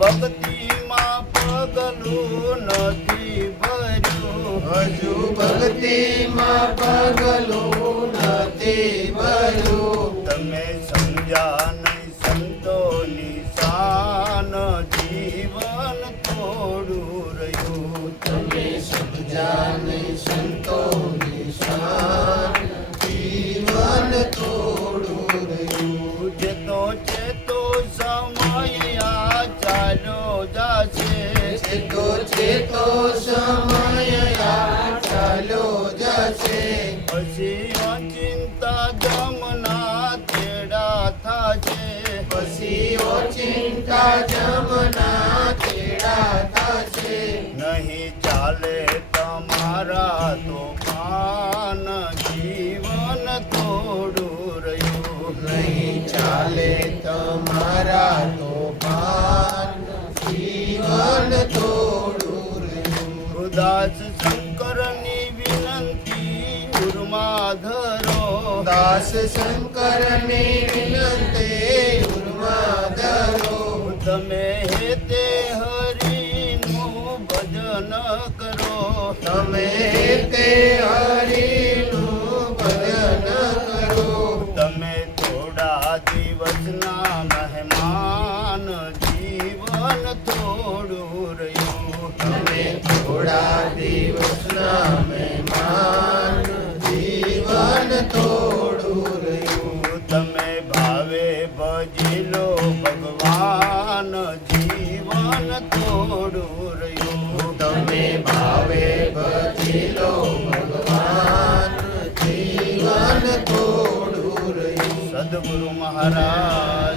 ભક્તિમાં પગલું નથી ભર્યું, હજુ ભક્તિમાં પગલું નથી ભર્યું. તમે સમજ્યા નહીં સંતોની શાન, જીવન થોડું રહ્યું. તમે સમજ્યા નહીં સંતોની શાન, જીવન થોડું રહ્યું. જેતો ચેતો સમય આ ચાલ્યો જાશે, ચેતો ચેતો સમય આ ચાલ્યો જશે. પછી અચિંતા જમના તેડા થાશે, પછી ઓચિંતા જમના તેડા થશે. નહીં ચાલે તમારા તોફાન, જીવન થોડું રહ્યું. નહીં ચાલે તમારા તોફાન, જીવન થોડું રહ્યું. ઉદાસ શંકરની વિનંતી ઉર્મા ધરો, દાસ શંકરની વિનંતી ઉર્મા ધરો. તમે તે હરિનું ભજન કરો, તમે તે હરિનું ભજન કરો. તમે થોડા દિવસના મહેમાન, જીવન થોડું રહ્યું. તમે થોડા દિવસના મહેમાન, જીવન થોડું રહ્યું. તમે ભાવે ભજી લો ભગવાન, જીવન થોડું રહ્યું. તમે ભાવે ભજી લો ભગવાન, જીવન થોડું રહ્યું. સદગુરુ મહારાજ